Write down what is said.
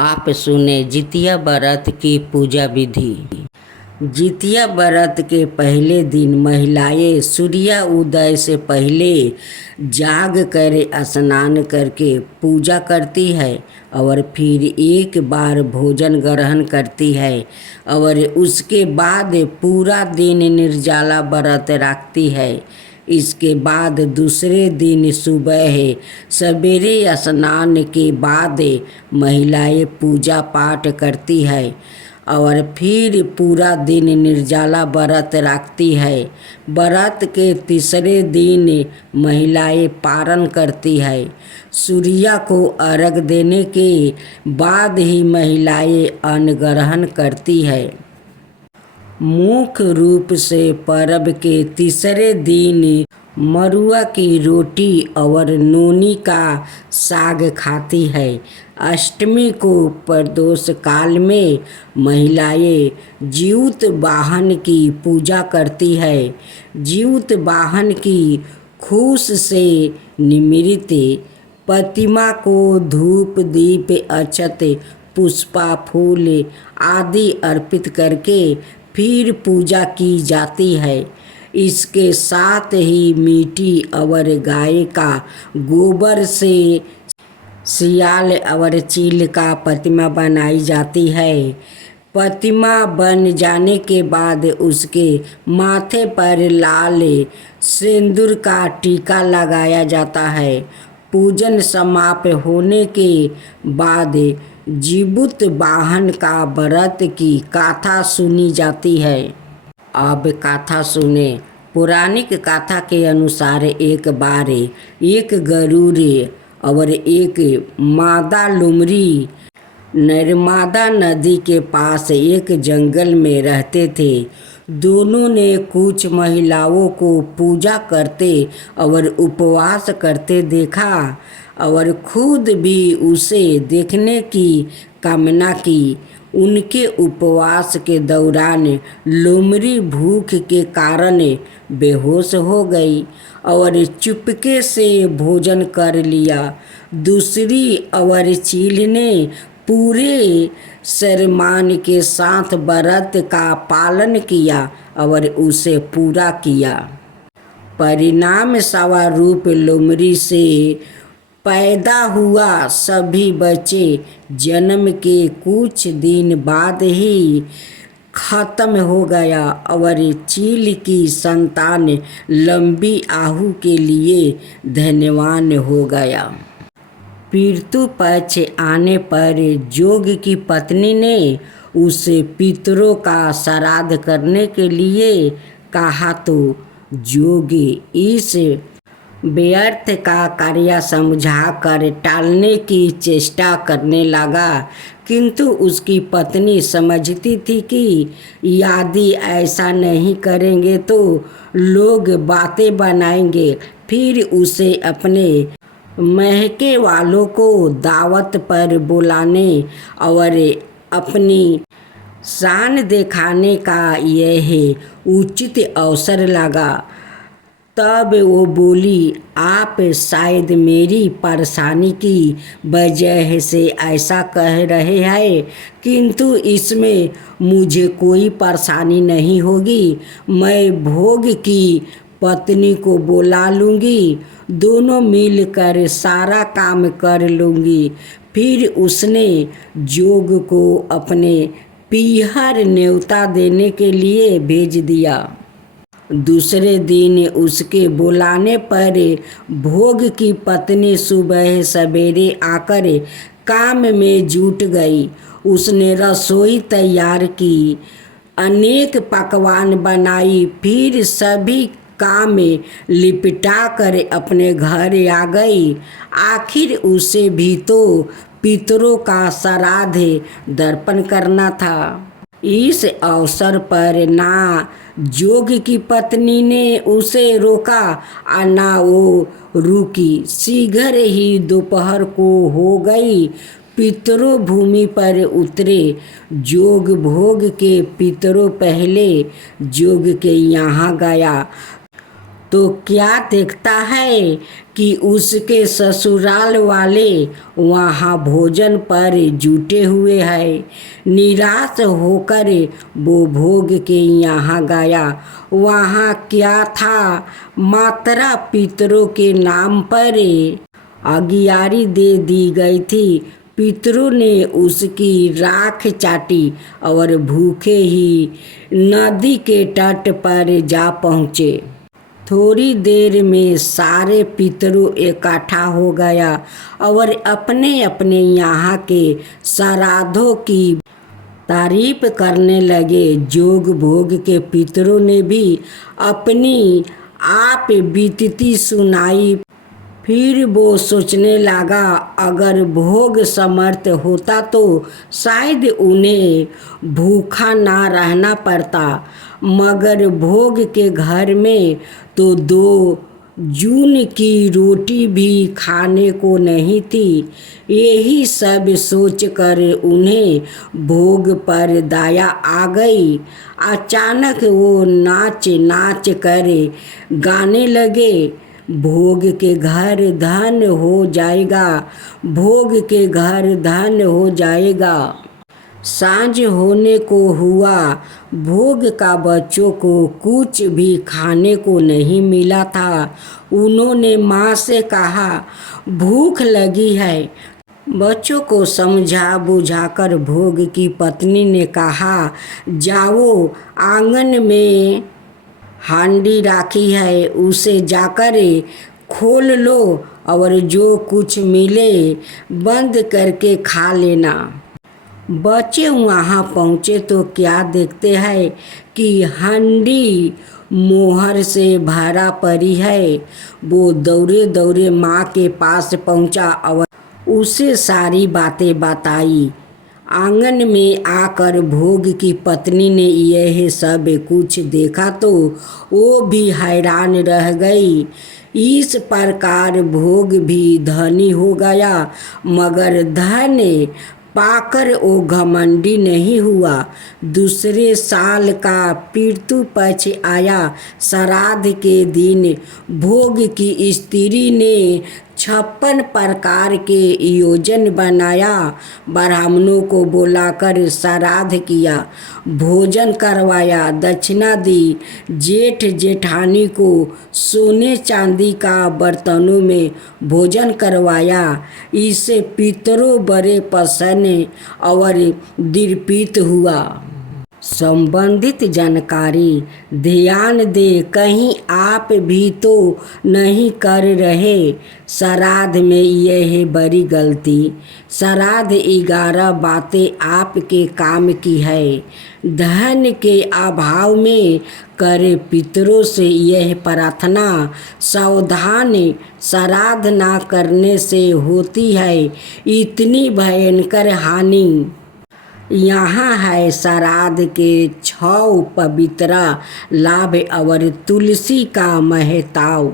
आप सुने जितिया व्रत की पूजा विधि। जितिया व्रत के पहले दिन महिलाएं सूर्य उदय से पहले जाग कर स्नान करके पूजा करती है और फिर एक बार भोजन ग्रहण करती है और उसके बाद पूरा दिन निर्जला व्रत रखती है। इसके बाद दूसरे दिन सुबह सवेरे स्नान के बाद महिलाएं पूजा पाठ करती है और फिर पूरा दिन निर्जला व्रत रखती है। व्रत के तीसरे दिन महिलाएं पारण करती है। सूर्य को अर्घ देने के बाद ही महिलाएं अन्न ग्रहण करती है। मुख्य रूप से पर्व के तीसरे दिन मरुआ की रोटी और नोनी का साग खाती है। अष्टमी को प्रदोष काल में महिलाएं जीवित वाहन की पूजा करती है। जीवित वाहन की खूस से निर्मित प्रतिमा को धूप दीप अक्षत पुष्पा फूल आदि अर्पित करके फिर पूजा की जाती है। इसके साथ ही मिट्टी और गाय का गोबर से सियाल और चील का प्रतिमा बनाई जाती है। प्रतिमा बन जाने के बाद उसके माथे पर लाल सिंदूर का टीका लगाया जाता है। पूजन समाप्त होने के बाद जीवित वाहन का व्रत की गाथा सुनी जाती है। अब गाथा सुने। पौराणिक गाथा के अनुसार एक बार एक गरुड़ और एक मादा लोमड़ी नर्मदा नदी के पास एक जंगल में रहते थे। दोनों ने कुछ महिलाओं को पूजा करते और उपवास करते देखा और खुद भी उसे देखने की कामना की। उनके उपवास के दौरान लोमड़ी भूख के कारण बेहोश हो गई और चुपके से भोजन कर लिया। दूसरी और चील ने पूरे सम्मान के साथ व्रत का पालन किया और उसे पूरा किया। परिणाम स्वरूप लोमड़ी से पैदा हुआ सभी बच्चे जन्म के कुछ दिन बाद ही खत्म हो गया और चील की संतान लंबी आयु के लिए धन्यवान हो गया। पितृ पक्ष आने पर जोग की पत्नी ने उसे पितरों का श्राद्ध करने के लिए कहा तो जोग इस व्यर्थ का कार्य समझाकर टालने की चेष्टा करने लगा, किंतु उसकी पत्नी समझती थी कि यदि ऐसा नहीं करेंगे तो लोग बातें बनाएंगे, फिर उसे अपने महके वालों को दावत पर बुलाने और अपनी शान दिखाने का यह उचित अवसर लगा। तब वो बोली, आप शायद मेरी परेशानी की वजह से ऐसा कह रहे हैं, किंतु इसमें मुझे कोई परेशानी नहीं होगी। मैं भोग की पत्नी को बुला लूँगी, दोनों मिलकर सारा काम कर लूँगी। फिर उसने जोग को अपने पीहर न्योता देने के लिए भेज दिया। दूसरे दिन उसके बुलाने पर भोग की पत्नी सुबह सवेरे आकर काम में जुट गई। उसने रसोई तैयार की, अनेक पकवान बनाई, फिर सभी काम लिपटा कर अपने घर आ गई। आखिर उसे भी तो पितरों का श्राद्ध दर्पण करना था। इस अवसर पर ना जोग की पत्नी ने उसे रोका और ना वो रुकी। शीघ्र ही दोपहर को हो गई। पितरों भूमि पर उतरे। जोग भोग के पितरों पहले जोग के यहाँ गया। तो क्या देखता है कि उसके ससुराल वाले वहाँ भोजन पर जुटे हुए हैं। निराश होकर वो भोग के यहाँ गया। वहाँ क्या था, मात्रा पितरों के नाम पर अगियारी दे दी गई थी। पितरों ने उसकी राख चाटी और भूखे ही नदी के तट पर जा पहुँचे। थोड़ी देर में सारे पितरों इकट्ठा हो गया और अपने अपने यहाँ के श्राद्धों की तारीफ करने लगे। जोग भोग के पितरों ने भी अपनी आप बीतती सुनाई। फिर वो सोचने लगा, अगर भोग समर्थ होता तो शायद उन्हें भूखा ना रहना पड़ता, मगर भोग के घर में तो 2 जून की रोटी भी खाने को नहीं थी। यही सब सोचकर उन्हें भोग पर दया आ गई। अचानक वो नाच नाच कर गाने लगे, भोग के घर धन हो जाएगा, भोग के घर धन हो जाएगा। सांझ होने को हुआ। भोग का बच्चों को कुछ भी खाने को नहीं मिला था। उन्होंने माँ से कहा, भूख लगी है। बच्चों को समझा बुझाकर भोग की पत्नी ने कहा, जाओ, आंगन में हांडी राखी है, उसे जाकर खोल लो और जो कुछ मिले बंद करके खा लेना। बच्चे वहाँ पहुँचे तो क्या देखते हैं कि हांडी मोहर से भरा पड़ी है। वो दौड़े दौड़े माँ के पास पहुँचा और उसे सारी बातें बताई। आंगन में आकर भोग की पत्नी ने यह सब कुछ देखा तो वो भी हैरान रह गई। इस प्रकार भोग भी धनी हो गया, मगर धन पाकर वो घमंडी नहीं हुआ। दूसरे साल का पितृ पक्ष आया। श्राद्ध के दिन भोग की स्त्री ने 56 प्रकार के योजन बनाया। ब्राह्मणों को बुलाकर श्राद्ध किया, भोजन करवाया, दक्षिणा दी। जेठ जेठानी को सोने चांदी का बर्तनों में भोजन करवाया। इससे पितरों बड़े प्रसन्न और दीर्पित हुआ। संबंधित जानकारी ध्यान दे, कहीं आप भी तो नहीं कर रहे श्राद्ध में यह बड़ी गलती। श्राद्ध 11 बातें आपके काम की है। धन के अभाव में करे पितरों से यह प्रार्थना, सावधान, श्राद्ध ना करने से होती है इतनी भयंकर हानि। यहाँ है श्राद्ध के 6 पवित्र लाभ और तुलसी का महताव।